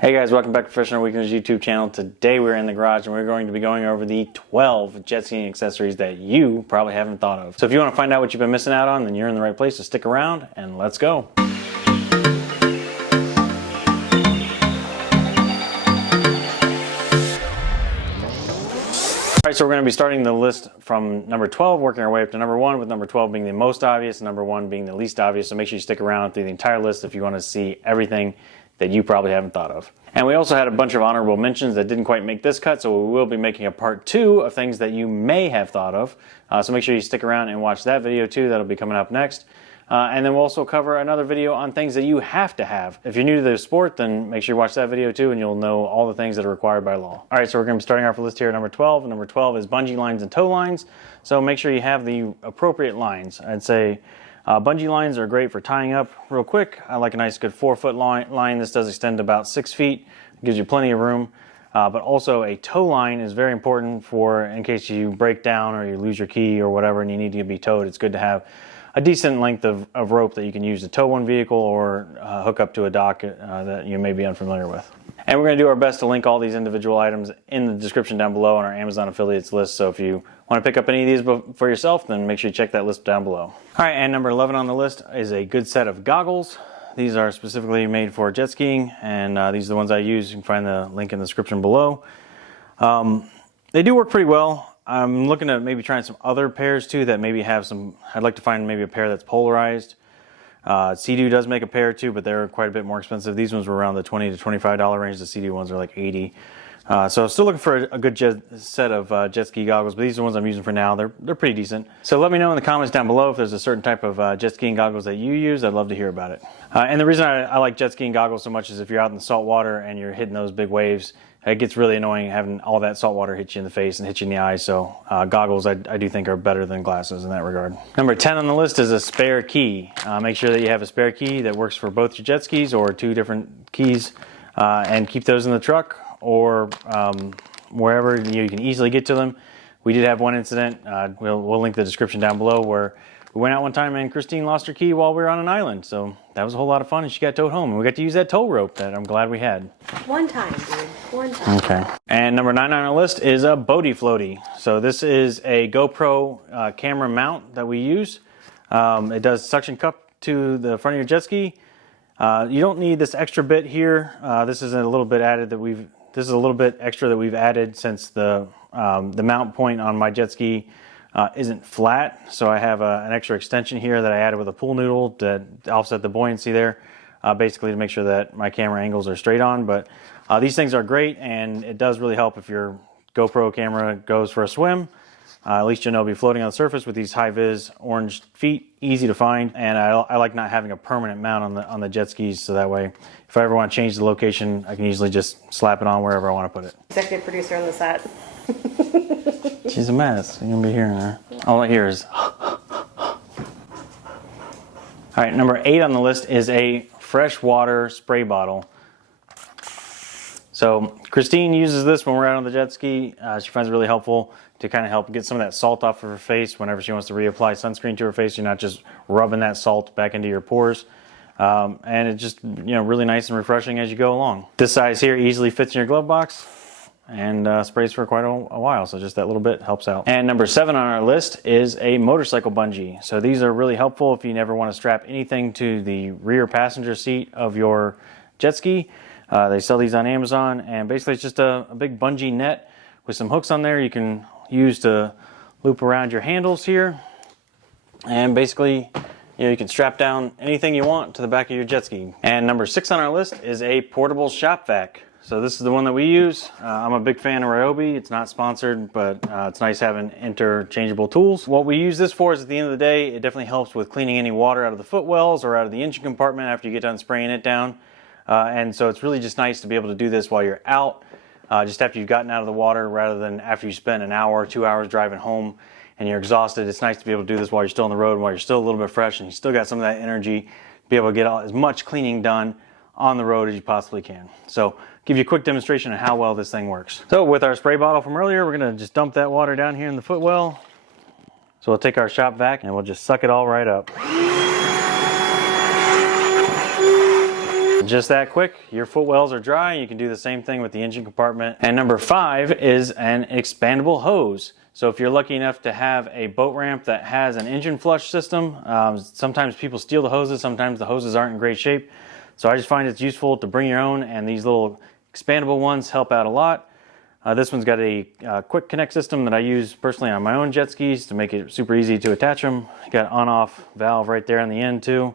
Hey guys, welcome back to Professional Weekend's YouTube channel. Today we're in the garage and we're going to be going over the 12 jet skiing accessories that you probably haven't thought of. So if you want to find out what you've been missing out on, then you're in the right place, so stick around and let's go. Alright, so we're going to be starting the list from number 12, working our way up to number 1, with number 12 being the most obvious, number 1 being the least obvious. So make sure you stick around through the entire list if you want to see everything that you probably haven't thought of. And we also had a bunch of honorable mentions that didn't quite make this cut, so we will be making a part 2 of things that you may have thought of. So make sure you stick around and watch that video too. That'll be coming up next. And then we'll also cover another video on things that you have to have. If you're new to the sport, then make sure you watch that video too, and you'll know all the things that are required by law. All right, so we're going to be starting off the list here at number 12. Number 12 is bungee lines and tow lines. So make sure you have the appropriate lines. I'd say bungee lines are great for tying up real quick. I like a nice good 4-foot line. This does extend to about 6 feet. It gives you plenty of room. But also a tow line is very important for in case you break down or you lose your key or whatever and you need to be towed. It's good to have a decent length of rope that you can use to tow one vehicle or hook up to a dock that you may be unfamiliar with. And we're going to do our best to link all these individual items in the description down below on our Amazon affiliates list. So if you want to pick up any of these for yourself, then make sure you check that list down below. All right, and number 11 on the list is a good set of goggles. These are specifically made for jet skiing, and these are the ones I use. You can find the link in the description below. They do work pretty well. I'm looking at maybe trying some other pairs too that maybe have some. I'd like to find maybe a pair that's polarized. SeaDoos does make a pair too, but they're quite a bit more expensive. These ones were around the $20 to $25 range. The SeaDoos ones are like $80. So still looking for a good set of jet ski goggles, but these are the ones I'm using for now. They're pretty decent. So let me know in the comments down below if there's a certain type of jet skiing goggles that you use. I'd love to hear about it. And the reason I like jet skiing goggles so much is if you're out in the salt water and you're hitting those big waves, it gets really annoying having all that salt water hit you in the face and hit you in the eyes. So goggles I do think are better than glasses in that regard. Number 10 on the list is a spare key. Make sure that you have a spare key that works for both your jet skis or 2 different keys, and keep those in the truck or wherever you can easily get to them. We did have one incident, we'll link the description down below, where we went out one time and Christine lost her key while we were on an island. So that was a whole lot of fun, and she got towed home. And we got to use that tow rope that I'm glad we had. One time, dude. One time. Okay. And number 9 on our list is a boaty floaty. So this is a GoPro camera mount that we use. It does suction cup to the front of your jet ski. You don't need this extra bit here. This is a little bit added that this is a little bit extra that we've added since the mount point on my jet ski isn't flat. So I have an extra extension here that I added with a pool noodle to offset the buoyancy there, basically to make sure that my camera angles are straight on. But these things are great, and it does really help if your GoPro camera goes for a swim. At least you'll know it'll be floating on the surface with these high-vis orange feet, easy to find. And I like not having a permanent mount on the jet skis, so that way if I ever want to change the location, I can easily just slap it on wherever I want to put it. Executive producer on the set. She's a mess. You're going to be hearing her. All I hear is... All right, number 8 on the list is a freshwater spray bottle. So Christine uses this when we're out on the jet ski. She finds it really helpful to kind of help get some of that salt off of her face whenever she wants to reapply sunscreen to her face. You're not just rubbing that salt back into your pores. And it's just really nice and refreshing as you go along. This size here easily fits in your glove box and sprays for quite a while, so just that little bit helps out. And number 7 on our list is a motorcycle bungee. So these are really helpful if you never want to strap anything to the rear passenger seat of your jet ski. They sell these on Amazon, and basically it's just a big bungee net with some hooks on there you can use to loop around your handles here. And basically you can strap down anything you want to the back of your jet ski. And number 6 on our list is a portable shop vac. So this is the one that we use. I'm a big fan of Ryobi. It's not sponsored, but it's nice having interchangeable tools. What we use this for is, at the end of the day, it definitely helps with cleaning any water out of the footwells or out of the engine compartment after you get done spraying it down. And so it's really just nice to be able to do this while you're out, just after you've gotten out of the water, rather than after you spend an hour or 2 hours driving home and you're exhausted. It's nice to be able to do this while you're still on the road, while you're still a little bit fresh and you still got some of that energy to be able to get as much cleaning done on the road as you possibly can. So give you a quick demonstration of how well this thing works. So with our spray bottle from earlier, we're going to just dump that water down here in the footwell. So we'll take our shop vac and we'll just suck it all right up. just that quick, your footwells are dry. You can do the same thing with the engine compartment. And number 5 is an expandable hose. So if you're lucky enough to have a boat ramp that has an engine flush system, sometimes people steal the hoses, sometimes the hoses aren't in great shape. So I just find it's useful to bring your own, and these little expandable ones help out a lot. This one's got a quick connect system that I use personally on my own jet skis to make it super easy to attach them. Got on-off valve right there on the end too.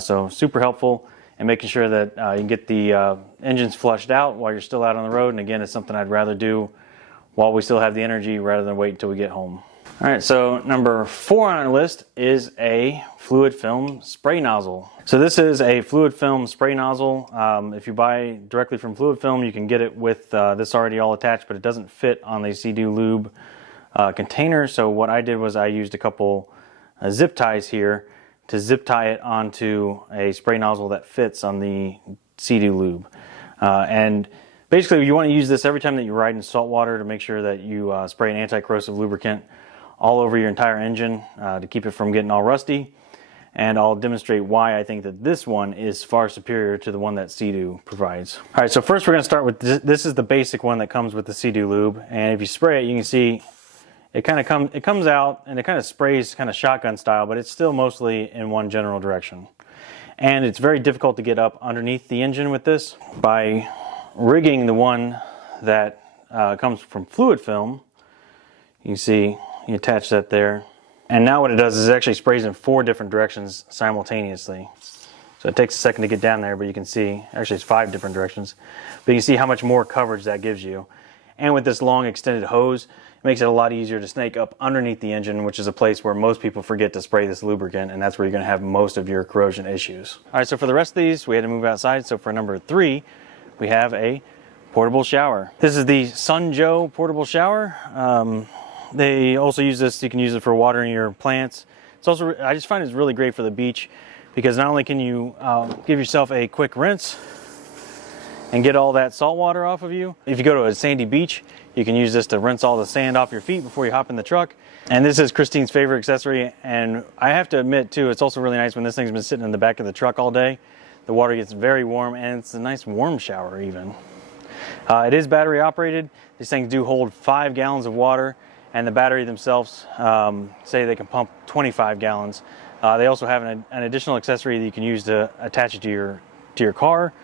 So super helpful in making sure that you can get the engines flushed out while you're still out on the road. And again, it's something I'd rather do while we still have the energy rather than wait until we get home. All right, so number 4 on our list is a fluid film spray nozzle. So this is a fluid film spray nozzle. If you buy directly from Fluid Film, you can get it with this already all attached, but it doesn't fit on the SeaDoo lube container. So what I did was I used a couple zip ties here to zip tie it onto a spray nozzle that fits on the SeaDoo lube. And basically you want to use this every time that you ride in salt water to make sure that you spray an anti-corrosive lubricant all over your entire engine to keep it from getting all rusty. And I'll demonstrate why I think that this one is far superior to the one that SeaDoo provides. All right, so first we're going to start with this. This is the basic one that comes with the SeaDoo lube, and if you spray it, you can see it comes out and it kind of sprays kind of shotgun style, but it's still mostly in one general direction. And it's very difficult to get up underneath the engine with this. By rigging the one that comes from Fluid Film, you can see you attach that there. And now what it does is it actually sprays in 4 different directions simultaneously. So it takes a second to get down there, but you can see, actually it's 5 different directions. But you can see how much more coverage that gives you. And with this long extended hose, it makes it a lot easier to snake up underneath the engine, which is a place where most people forget to spray this lubricant, and that's where you're going to have most of your corrosion issues. All right, so for the rest of these, we had to move outside. So for number 3, we have a portable shower. This is the Sun Joe portable shower. They also use this, you can use it for watering your plants. It's also, I just find it's really great for the beach because not only can you give yourself a quick rinse and get all that salt water off of you. If you go to a sandy beach, you can use this to rinse all the sand off your feet before you hop in the truck. And this is Christine's favorite accessory. And I have to admit too, it's also really nice when this thing's been sitting in the back of the truck all day. The water gets very warm, and it's a nice warm shower even. It is battery operated. These things do hold 5 gallons of water. And the battery themselves say they can pump 25 gallons. They also have an additional accessory that you can use to attach it to your car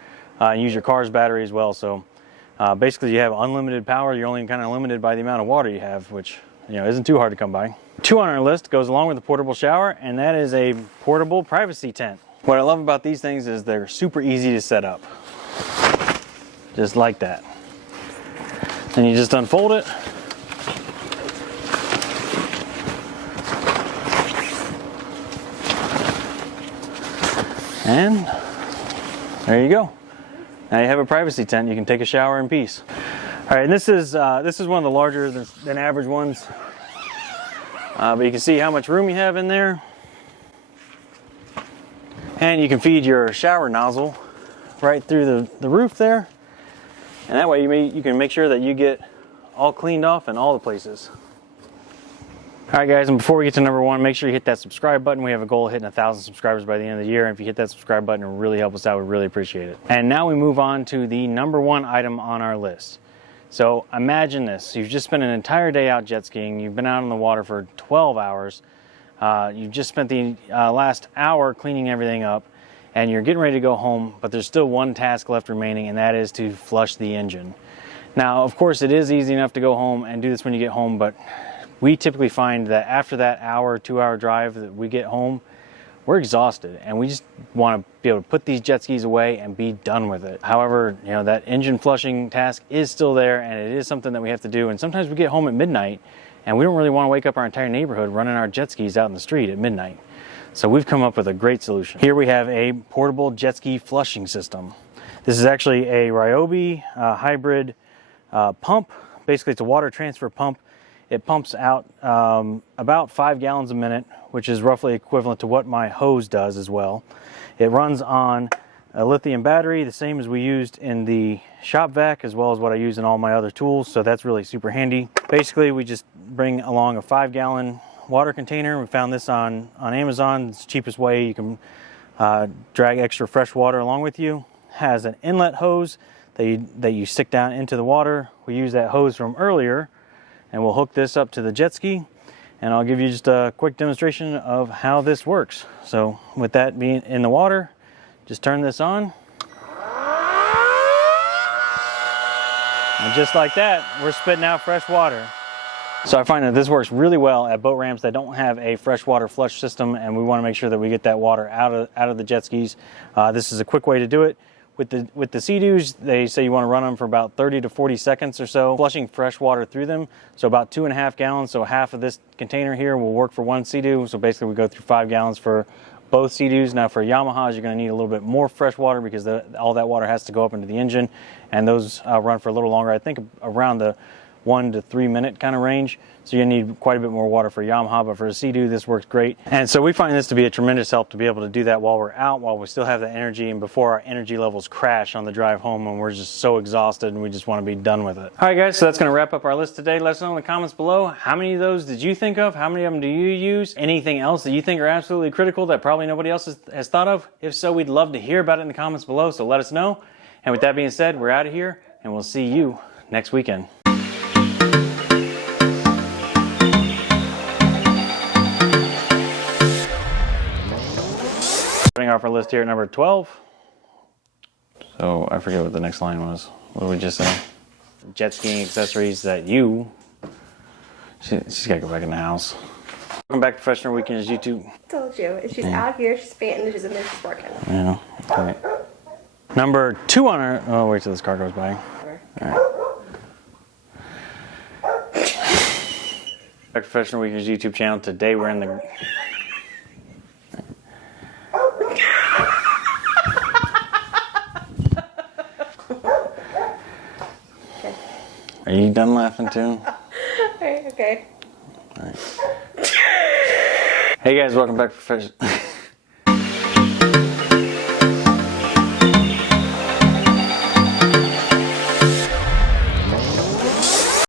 and use your car's battery as well. So basically you have unlimited power. You're only kind of limited by the amount of water you have, which isn't too hard to come by. 2 on our list goes along with the portable shower, and that is a portable privacy tent. What I love about these things is they're super easy to set up. Just like that. Then you just unfold it. And there you go. Now you have a privacy tent. You can take a shower in peace. All right, and this is one of the larger than average ones. But you can see how much room you have in there. And you can feed your shower nozzle right through the roof there. And that way you can make sure that you get all cleaned off in all the places. All right, guys, and before we get to number 1, make sure you hit that subscribe button. We have a goal of hitting 1,000 subscribers by the end of the year. And if you hit that subscribe button, it will really help us out. We really appreciate it. And now we move on to the number 1 item on our list. So imagine this. You've just spent an entire day out jet skiing. You've been out on the water for 12 hours. You've just spent the last hour cleaning everything up. And you're getting ready to go home, but there's still one task left remaining, and that is to flush the engine. Now, of course, it is easy enough to go home and do this when you get home, but we typically find that after that hour, 2-hour drive that we get home, we're exhausted, and we just want to be able to put these jet skis away and be done with it. However, that engine flushing task is still there, and it is something that we have to do, and sometimes we get home at midnight, and we don't really want to wake up our entire neighborhood running our jet skis out in the street at midnight. So we've come up with a great solution. Here we have a portable jet ski flushing system. This is actually a Ryobi hybrid pump. Basically, it's a water transfer pump. It pumps out about 5 gallons a minute, which is roughly equivalent to what my hose does as well. It runs on a lithium battery, the same as we used in the shop vac, as well as what I use in all my other tools, so that's really super handy. Basically, we just bring along a 5-gallon water container. We found this on Amazon. It's the cheapest way you can drag extra fresh water along with you. Has an inlet hose that you stick down into the water. We use that hose from earlier, and we'll hook this up to the jet ski, and I'll give you just a quick demonstration of how this works. So with that being in the water, just turn this on, and just like that, we're spitting out fresh water. So I find that this works really well at boat ramps that don't have a freshwater flush system, and we want to make sure that we get that water out of the jet skis. This is a quick way to do it. With the SeaDoos, they say you want to run them for about 30 to 40 seconds or so, flushing fresh water through them. So about 2.5 gallons, so half of this container here will work for one SeaDoo. So basically we go through 5 gallons for both SeaDoos. Now for Yamahas, you're going to need a little bit more fresh water because all that water has to go up into the engine, and those run for a little longer. I think around the 1 to 3 minute kind of range. So you need quite a bit more water for Yamaha, but for a SeaDoo, this works great. And so we find this to be a tremendous help to be able to do that while we're out, while we still have the energy, and before our energy levels crash on the drive home when we're just so exhausted and we just want to be done with it. All right, guys, so that's going to wrap up our list today. Let us know in the comments below, how many of those did you think of? How many of them do you use? Anything else that you think are absolutely critical that probably nobody else has thought of? If so, we'd love to hear about it in the comments below, so let us know. And with that being said, we're out of here, and we'll see you next weekend. Starting off our list here at number 12. So I forget what the next line was. What did we just say? Jet skiing accessories that you... She's got to go back in the house. Welcome back to Professional Weekends YouTube. Told you. She's out here, she's panting, she's in there, she's working. I know. All right. Number 2 on our... Oh, wait till this car goes by. All right. Back to Professional Weekends YouTube channel. Today we're in the... Are you done laughing too? Okay. All right. Hey guys, welcome back to Professional...